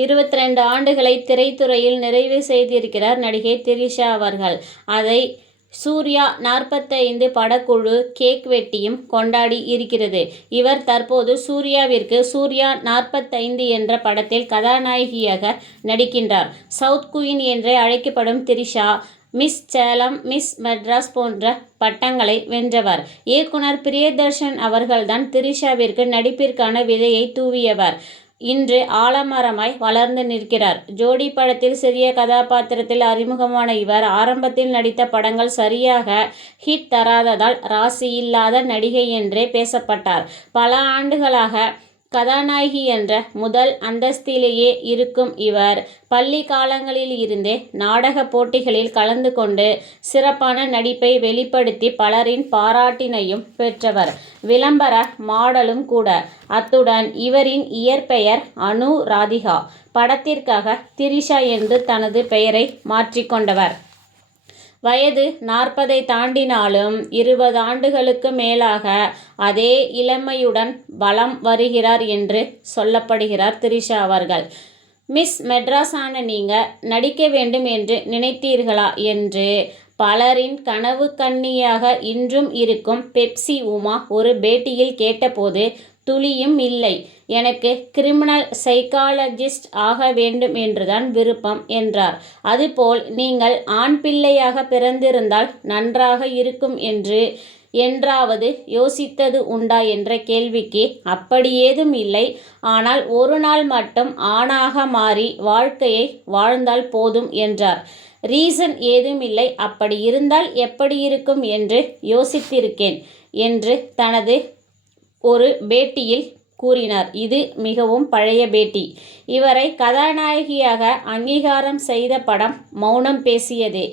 இருபத்தி ரெண்டு ஆண்டுகளை திரைத்துறையில் நிறைவு செய்திருக்கிறார் நடிகை திரிஷா அவர்கள். அதை சூர்யா நாற்பத்தைந்து படக்குழு கேக் வெட்டியும் கொண்டாடி இருக்கிறது. இவர் தற்போது சூர்யாவிற்கு சூர்யா நாற்பத்தைந்து என்ற படத்தில் கதாநாயகியாக நடிக்கின்றார். சவுத் குயின் என்றே அழைக்கப்படும் திரிஷா மிஸ் சேலம் மிஸ் மெட்ராஸ் போன்ற பட்டங்களை வென்றவர். இயக்குனர் பிரியதர்ஷன் அவர்கள்தான் திரிஷாவிற்கு நடிப்பிற்கான விதையை தூவியவர். இன்று ஆலமரமாய் வளர்ந்து நிற்கிறார். ஜோடி படத்தில் சிறிய கதாபாத்திரத்தில் அறிமுகமான இவர் ஆரம்பத்தில் நடித்த படங்கள் சரியாக ஹிட் தராததால் ராசி இல்லாத நடிகை என்றே பேசப்பட்டார். பல ஆண்டுகளாக கதாநாயகி என்ற முதல் அந்தஸ்திலேயே இருக்கும் இவர் பள்ளி காலங்களில் இருந்தே நாடக போட்டிகளில் கலந்து கொண்டு சிறப்பான நடிப்பை வெளிப்படுத்தி பலரின் பாராட்டினையும் பெற்றவர். விளம்பர மாடலும் கூட. அத்துடன் இவரின் இயற்பெயர் அனு ராதிகா. படத்திற்காக திரிஷா என்று தனது பெயரை மாற்றிக் கொண்டவர். வயது நாற்பதை தாண்டினாலும் இருபது ஆண்டுகளுக்கு மேலாக அதே இளமையுடன் வலம் வருகிறார் என்று சொல்லப்படுகிறார் திரிஷா அவர்கள். மிஸ் மெட்ராஸான நீங்கள் நீங்க நடிக்க வேண்டும் என்று நினைத்தீர்களா என்று பலரின் கனவு கண்ணியாக இன்றும் இருக்கும் பெப்சி உமா ஒரு பேட்டியில் கேட்டபோது துளியும் இல்லை. எனக்கு கிரிமினல் சைக்காலஜிஸ்ட் ஆக வேண்டும் என்றுதான் விருப்பம் என்றார். அதுபோல் நீங்கள் ஆண் பிள்ளையாக பிறந்திருந்தால் நன்றாக இருக்கும் என்று என்றாவது யோசித்தது உண்டா என்ற கேள்விக்கு அப்படியேதும் இல்லை. ஆனால் ஒரு நாள் மட்டும் ஆணாக மாறி வாழ்க்கையை வாழ்ந்தால் போதும் என்றார். ரீசன் ஏதுமில்லை அப்படி இருந்தால் எப்படி இருக்கும் என்று யோசித்திருக்கேன் என்று தனது ஒரு பேட்டியில் கூறினார். இது மிகவும் பழைய பேட்டி. இவரை கதாநாயகியாக அங்கீகாரம் செய்த படம் மௌனம் பேசியதே.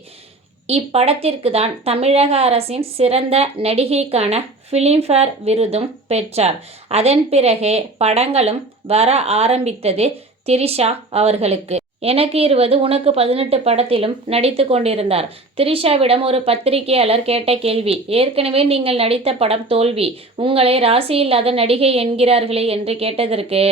இப்படத்திற்கு தான் தமிழக அரசின் சிறந்த நடிகைக்கான பிலிம்பேர் விருதும் பெற்றார். அதன் பிறகே படங்களும் வர ஆரம்பித்தது திரிஷா அவர்களுக்கு. எனக்கு இருபது உனக்கு பதினெட்டு படத்திலும் நடித்து கொண்டிருந்தார். திரிஷாவிடம் ஒரு பத்திரிகையாளர் கேட்ட கேள்வி ஏற்கனவே நீங்கள் நடித்த படம் தோல்வி. உங்களை ராசி இல்லாத நடிகை என்கிறார்களே என்று கேட்டதற்கு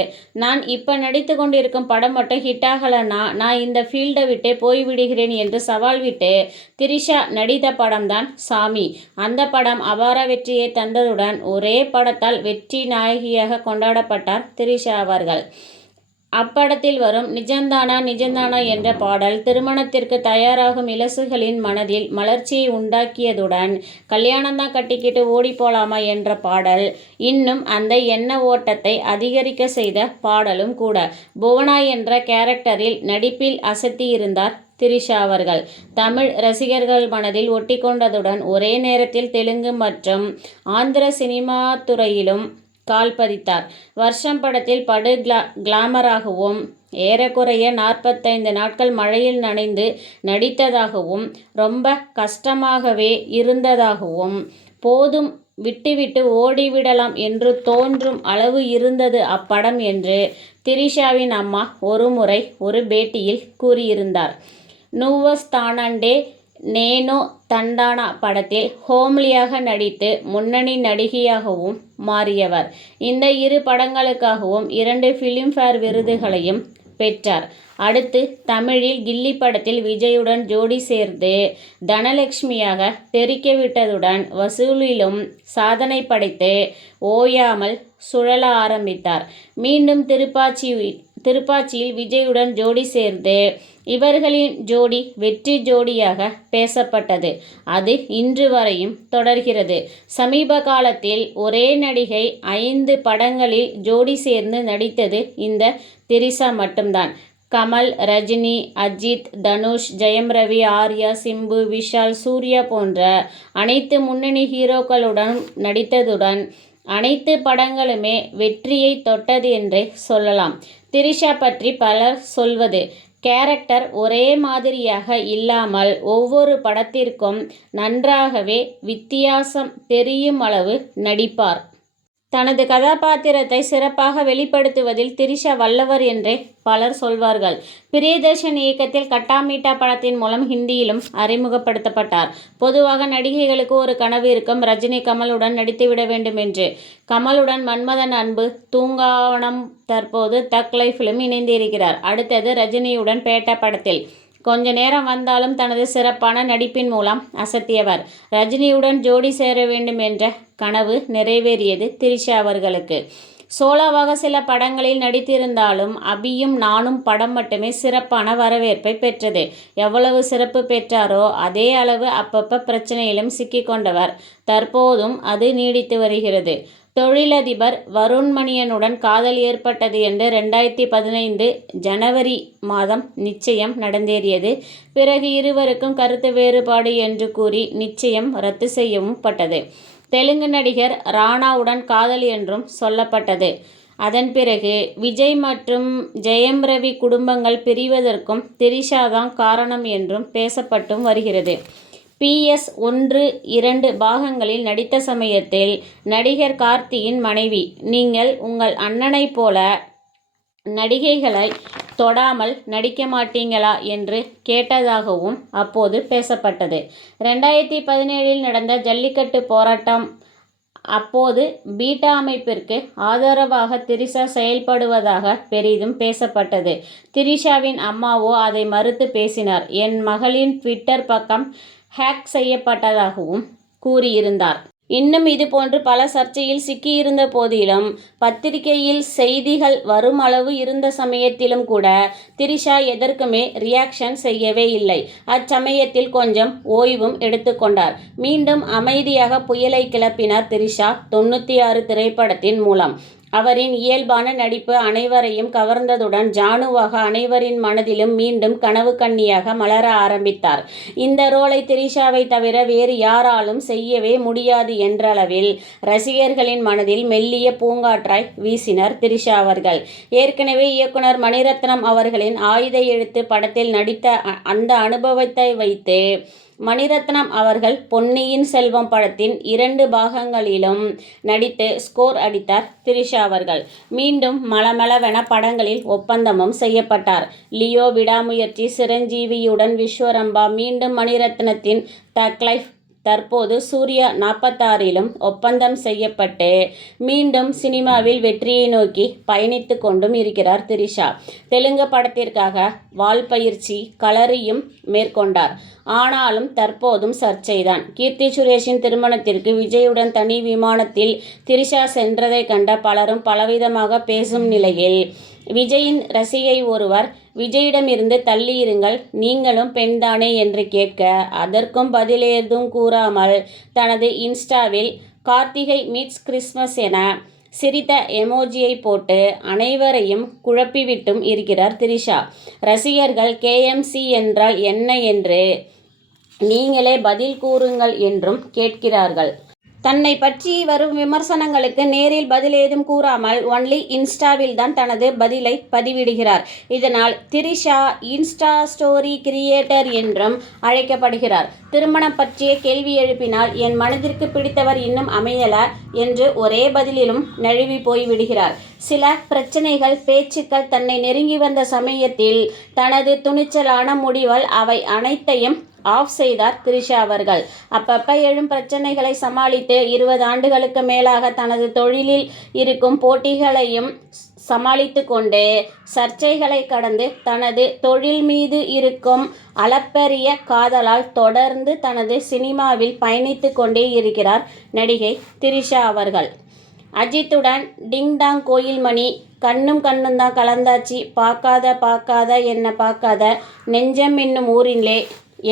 நான் இப்ப நடித்து கொண்டிருக்கும் படம் மட்டும் ஹிட் ஆகலன்னா நான் இந்த ஃபீல்டை விட்டே போய்விடுகிறேன் என்று சவால் விட்டு திரிஷா நடித்த படம்தான் சாமி. அந்த படம் அபார வெற்றியை தந்ததுடன் ஒரே படத்தால் வெற்றி நாயகியாக கொண்டாடப்பட்டார் திரிஷா அவர்கள். அப்படத்தில் வரும் நிஜந்தானா நிஜந்தானா என்ற பாடல் திருமணத்திற்கு தயாராகும் இலசுகளின் மனதில் மலர்ச்சியை உண்டாக்கியதுடன் கல்யாணம்தான் கட்டிக்கிட்டு ஓடி போலாமா என்ற பாடல் இன்னும் அந்த எண்ண ஓட்டத்தை அதிகரிக்க செய்த பாடலும் கூட. புவனா என்ற கேரக்டரில் நடிப்பில் அசத்தியிருந்தார் திரிஷா அவர்கள். தமிழ் ரசிகர்கள் மனதில் ஒட்டிக்கொண்டதுடன் ஒரே நேரத்தில் தெலுங்கு மற்றும் ஆந்திர சினிமாத்துறையிலும் கால் பதித்தார். வருஷம் படத்தில் படு கிளா கிளாமராகவும் ஏறக்குறைய நாற்பத்தைந்து நாட்கள் மழையில் நனைந்து நடித்ததாகவும் ரொம்ப கஷ்டமாகவே இருந்ததாகவும் போதும் விட்டுவிட்டு ஓடிவிடலாம் என்று தோன்றும் அளவு இருந்தது அப்படம் என்று திரிஷாவின் அம்மா ஒருமுறை ஒரு பேட்டியில் கூறியிருந்தார். நுவ்வொஸ்தானண்டே நேனு தண்டானா படத்தில் ஹோம்லியாக நடித்து முன்னணி நடிகையாகவும் மாறியவர். இந்த இரு படங்களுக்காகவும் இரண்டு ஃபிலிம்ஃபேர் விருதுகளையும் பெற்றார். அடுத்து தமிழில் கில்லி படத்தில் விஜயுடன் ஜோடி சேர்ந்து தனலட்சுமியாக தெறிக்கவிட்டதுடன் வசூலிலும் சாதனை படைத்து ஓயாமல் சுழல ஆரம்பித்தார். மீண்டும் திருப்பாச்சி திருப்பாச்சியில் விஜயுடன் ஜோடி சேர்ந்து இவர்களின் ஜோடி வெற்றி ஜோடியாக பேசப்பட்டது. அது இன்று வரையும் தொடர்கிறது. சமீப காலத்தில் ஒரே நடிகை ஐந்து படங்களில் ஜோடி சேர்ந்து நடித்தது இந்த திரிசா மட்டும்தான் கமல் ரஜினி அஜித் தனுஷ் ஜெயம் ரவி ஆர்யா சிம்பு விஷால் சூர்யா போன்ற அனைத்து முன்னணி ஹீரோக்களுடன் நடித்ததுடன் அனைத்து படங்களுமே வெற்றியை தொட்டது என்றே சொல்லலாம். திரிஷா பற்றி பலர் சொல்வது கேரக்டர் ஒரே மாதிரியாக இல்லாமல் ஒவ்வொரு படத்திற்கும் நன்றாகவே வித்தியாசம் தெரியுமளவு நடிப்பார். தனது கதாபாத்திரத்தை சிறப்பாக வெளிப்படுத்துவதில் திரிஷா வல்லவர் என்றே பலர் சொல்வார்கள். பிரியதர்ஷன் இயக்கத்தில் கட்டா மீட்டா படத்தின் மூலம் ஹிந்தியிலும் அறிமுகப்படுத்தப்பட்டார். பொதுவாக நடிகைகளுக்கு ஒரு கனவு இருக்கும் ரஜினி கமலுடன் நடித்துவிட வேண்டும் என்று. கமலுடன் மன்மதன் அன்பு, தூங்காவனம் தற்போது தக் லைஃபிலும் இணைந்திருக்கிறார். அடுத்தது ரஜினியுடன் பேட்ட படத்தில். கொஞ்ச நேரம் வந்தாலும் தனது சிறப்பான நடிப்பின் மூலம் அசத்தியவர். ரஜினியுடன் ஜோடி சேர வேண்டும் என்ற கனவு நிறைவேறியது திரிஷா அவர்களுக்கு. சோலோவாக சில படங்களில் நடித்திருந்தாலும் அபியும் நானும் படம் மட்டுமே சிறப்பான வரவேற்பை பெற்றது. எவ்வளவு சிறப்பு பெற்றாரோ அதே அளவு அப்பப்ப பிரச்சனையிலும் சிக்கிக்கொண்டவர் தற்போதும் அது நீடித்து வருகிறது. தொழிலதிபர் வருண்மணியனுடன் காதல் ஏற்பட்டது என்று ரெண்டாயிரத்தி பதினைந்து ஜனவரி மாதம் நிச்சயம் நடந்தேறியது. பிறகு இருவருக்கும் கருத்து வேறுபாடு என்று கூறி நிச்சயம் ரத்து செய்யவும் பட்டது. தெலுங்கு நடிகர் ராணாவுடன் காதல் என்றும் சொல்லப்பட்டது. அதன் பிறகு விஜய் மற்றும் ஜெயம் ரவி குடும்பங்கள் பிரிவதற்கும் திரிஷா தான் காரணம் என்றும் பேசப்பட்டும் வருகிறது. பி. எஸ். ஒன்று, இரண்டு பாகங்களில் நடித்த சமயத்தில் நடிகர் கார்த்தியின் மனைவி நீங்கள் உங்கள் அண்ணனைப் போல நடிகைகளை தொடாமல் நடிக்க மாட்டீங்களா என்று கேட்டதாகவும் அப்போது பேசப்பட்டது. ரெண்டாயிரத்தி பதினேழில் நடந்த ஜல்லிக்கட்டு போராட்டம் அப்போது பீட்டா அமைப்பிற்கு ஆதரவாக திரிஷா செயல்படுவதாக பெரிதும் பேசப்பட்டது. திரிஷாவின் அம்மாவோ அதை மறுத்து பேசினார். என் மகளின் ட்விட்டர் பக்கம் ஹேக் செய்யப்பட்டதாகவும் கூறியிருந்தார். இன்னும் இதுபோன்று பல சர்ச்சையில் சிக்கியிருந்த போதிலும் பத்திரிகையில் செய்திகள் வரும் அளவு இருந்த சமயத்திலும் கூட திரிஷா எதற்குமே ரியாக்ஷன் செய்யவே இல்லை. அச்சமயத்தில் கொஞ்சம் ஓய்வும் எடுத்துக்கொண்டார் மீண்டும் அமைதியாக புயலை கிளப்பினார் திரிஷா தொண்ணூற்றி ஆறு திரைப்படத்தின் மூலம். அவரின் இயல்பான நடிப்பு அனைவரையும் கவர்ந்ததுடன் ஜானுவாக அனைவரின் மனதிலும் மீண்டும் கனவு கண்ணியாக மலர ஆரம்பித்தார். இந்த ரோலை திரிஷாவை தவிர வேறு யாராலும் செய்யவே முடியாது என்றளவில் ரசிகர்களின் மனதில் மெல்லிய பூங்காற்றாய் வீசினர் திரிஷா அவர்கள். ஏற்கனவே இயக்குனர் மணிரத்னம் அவர்களின் ஆயுத எழுத்து படத்தில் நடித்த அந்த அனுபவத்தை வைத்து மணிரத்னம் அவர்கள் பொன்னியின் செல்வம் படத்தின் இரண்டு பாகங்களிலும் நடித்து ஸ்கோர் அடித்தார் திரிஷா அவர்கள். மீண்டும் மளமளவென படங்களில் ஒப்பந்தமும் செய்யப்பட்டார். லியோ விடாமுயற்சி சிரஞ்சீவியுடன் விஸ்வரம்பா மீண்டும் மணிரத்னத்தின் தக் லைஃப் தற்போது சூர்யா நாற்பத்தாறிலும் ஒப்பந்தம் செய்யப்பட்டு மீண்டும் சினிமாவில் வெற்றியை நோக்கி பயணித்து கொண்டும் இருக்கிறார் திரிஷா. தெலுங்கு படத்திற்காக வாள்பயிற்சி களரியும் மேற்கொண்டார். ஆனாலும் தற்போதும் சர்ச்சை தான். கீர்த்தி சுரேஷின் திருமணத்திற்கு விஜயுடன் தனி விமானத்தில் திரிஷா சென்றதை கண்ட பலரும் பலவிதமாக பேசும் நிலையில் விஜயின் ரசிகை ஒருவர் விஜயிடமிருந்து தள்ளியிருங்கள் நீங்களும் பெண்தானே என்று கேட்க அதற்கும் பதிலேதும் கூறாமல் தனது இன்ஸ்டாவில் கார்த்திகை மீட்ஸ் கிறிஸ்மஸ் என சிரித்த எமோஜியை போட்டு அனைவரையும் குழப்பிவிட்டும் இருக்கிறார் திரிஷா. ரசிகர்கள் கேஎம்சி என்றால் என்ன என்று நீங்களே பதில் கூறுங்கள் என்றும் கேட்கிறார்கள். தன்னை பற்றி வரும் விமர்சனங்களுக்கு நேரில் பதில் ஏதும் கூறாமல் ஒன்லி இன்ஸ்டாவில் தான் தனது பதிலை பதிவிடுகிறார். இதனால் திரிஷா இன்ஸ்டா ஸ்டோரி கிரியேட்டர் என்றும் அழைக்கப்படுகிறார். திருமணம் பற்றிய கேள்வி எழுப்பினால் என் மனதிற்கு பிடித்தவர் இன்னும் அமையல என்று ஒரே பதிலிலும் நழுவி போய் விடுகிறார். சில பிரச்சனைகள் பேச்சுக்கள் தன்னை நெருங்கி வந்த சமயத்தில் தனது துணிச்சலான முடிவால் அவை அனைத்தையும் ஆஃப் செய்தார் திரிஷா அவர்கள். அப்பப்ப எழும் பிரச்சனைகளை சமாளித்து இருபது ஆண்டுகளுக்கு மேலாக தனது தொழிலில் இருக்கும் போட்டிகளையும் சமாளித்து கொண்டு சர்ச்சைகளை கடந்து தனது தொழில் மீது இருக்கும் அளப்பரிய காதலால் தொடர்ந்து தனது சினிமாவில் பயணித்து கொண்டே இருக்கிறார் நடிகை திரிஷா அவர்கள். அஜித்துடன் டிங் டாங் கோயில் மணி கண்ணும் கண்ணும்தான் கலந்தாச்சு. பார்க்காத பார்க்காத என்ன பார்க்காத. நெஞ்சம் என்னும் ஊரிலே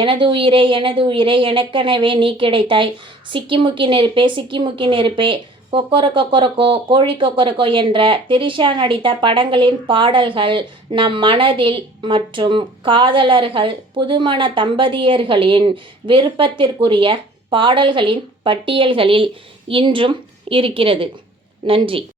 எனது உயிரே எனது உயிரே எனக்கெனவே நீ கிடைத்தாய். சிக்கிமுக்கி நெருப்பே சிக்கிமுக்கி நெருப்பே. கொக்கர கொக்கரக்கோ கோழி கொக்கரக்கோ என்ற திரிஷா நடித்த படங்களின் பாடல்கள் நம் மனதில் மற்றும் காதலர்கள் புதுமண தம்பதியர்களின் விருப்பத்திற்குரிய பாடல்களின் பட்டியல்களில் இன்றும் இருக்கிறது. நன்றி.